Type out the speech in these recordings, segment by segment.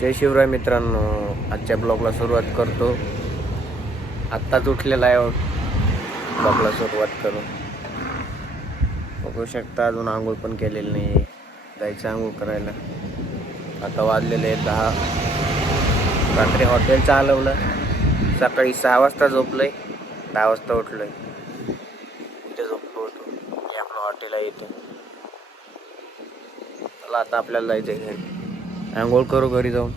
जय शिवराय मित्रांनो, आजच्या ब्लॉगला सुरुवात करतो. आत्ताच उठलेला आहे. ब्लॉगला सुरुवात करू. बघू शकता अजून आंघोळ पण केलेली नाही. जायचं आंघोळ करायला. आता वाजलेले 10. रात्री हॉटेल चालवलं. सकाळी 6 वाजता झोपलोय. 10 वाजता उठलोय. इथे झोपलो होतो. हे आपलं हॉटेल आहे इथे. चला आता आपल्याला जायचं आहे घरी. आंघोळ करू, घरी जाऊन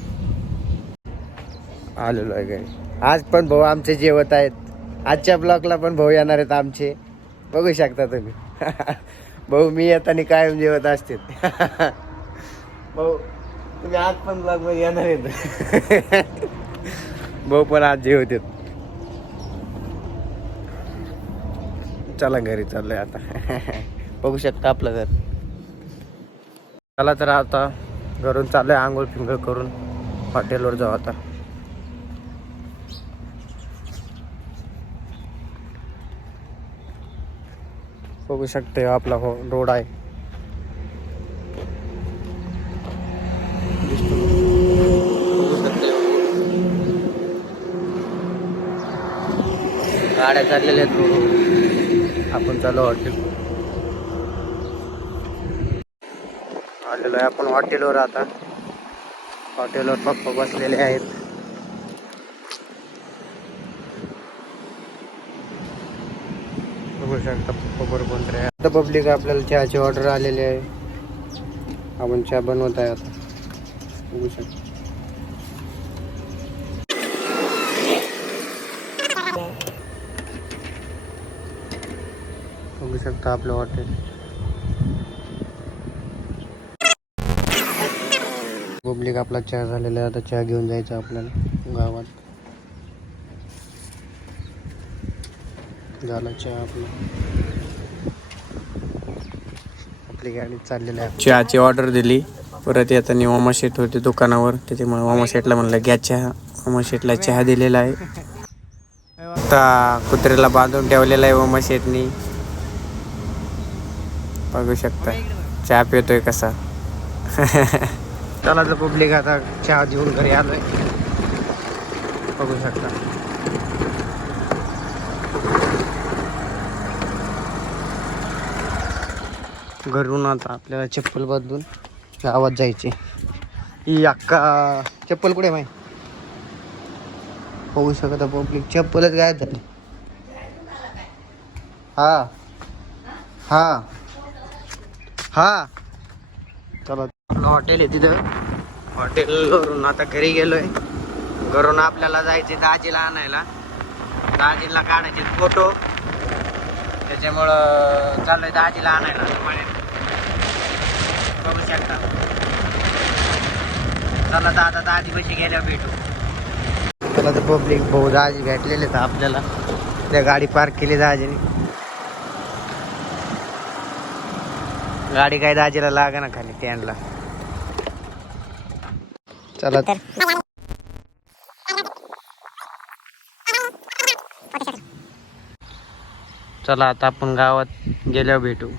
आलेलो आहे घरी. आज पण भाऊ आमचे जेवत आहेत. आजच्या ब्लॉगला पण भाऊ येणार आहेत आमचे. बघू शकता तुम्ही. भाऊ मी येताना कायम जेवत असते. भाऊ तुम्ही आज पण ब्लॉग मध्ये येणार आहेत. भाऊ पण आज जेवत आहेत. चला घरी चाललोय आता. बघू शकता आपलं घर. चला तर आता घरून चाललोय आंघोळ फिंगळ करून हॉटेलवर जाऊ आता. बघू शकते आपला रोड आहे. गाड्या चाललेल्या आहेत रोड. आपण चालू हॉटेल आलेलो आहे. आपण हॉटेलवर आता. हॉटेलवर पप्पा बसलेले आहेत. बघू शकता पप्पा बरोबर आहे. आता पब्लिक आपल्याला चहाची ऑर्डर आलेली आहे. आपण चहा बनवत आहे आता. बघू शकता. बघू शकता आपलं हॉटेल. पब्लिक आपला चहा झालेला आहे. आता चहा घेऊन जायचा आपल्याला गावात. झाला चहा आपला. आपली गाडी चाललेली आहे. चहाची ऑर्डर दिली. परत येताना मामा शेट होते दुकानावर. त्याच्यामुळे मामा शेटला म्हणलं घ्या चहा. मामा शेटला चहा दिलेला आहे. आता कुत्र्याला बांधून ठेवलेला आहे मामा शेटनी. बघू शकता चहा पितोय कसा. चला तर पब्लिक आता चहा देऊन घरी आलोय. बघू शकता. घरून आता आपल्याला चप्पल बदलून गावात जायचे. ही अक्का चप्पल कुठे माहिती. बघू शकता पब्लिक चप्पलच गायब झाली. हा हा हा. चला आपलं हॉटेल आहे तिथं. हॉटेलवरून आता घरी गेलोय. घरून आपल्याला जायचे दाजीला आणायला. दाजीला काढायचे फोटो. त्याच्यामुळं चाललोय दाजीला आणायला. बघू शकता. चला तर आता दाजी पैसे गेल्यावर भेटू. चला तर पब्लिक भाऊ दाजी भेटलेले तर आपल्याला. त्या गाडी पार्क केली दाजीने. गाडी काय दाजीला लागा ना खाली स्टँडला. चला चला आता आपण गावात गेल्यावर भेटू.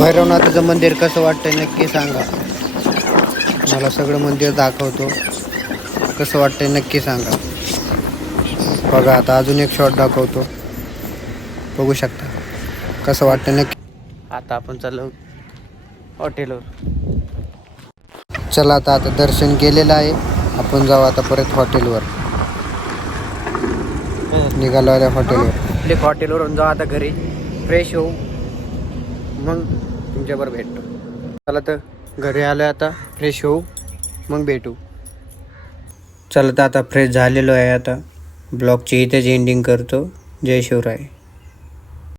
भैरवनाथाचं मंदिर कसं वाटतंय नक्की सांगा. मला सगळं मंदिर दाखवतो. कसं वाटतंय नक्की सांगा. बघा आता अजून एक शॉट दाखवतो. बघू शकता कसं वाटतं नक्की. आता आपण चाललो हॉटेलवर. चला आता दर्शन केलेलं आहे. आपण जाऊ आता परत हॉटेलवर. निघालो आहे हॉटेलवर. हॉटेलवरून जाऊ आता घरी, फ्रेश होऊ, मग तुमच्याबरोबर भेटतो. चला तर घरी आलो आता, फ्रेश होऊ मग भेटू. चला तर आता फ्रेश झालेलो आहे. आता ब्लॉगची इथेच एंडिंग करतो. जय शिवराय.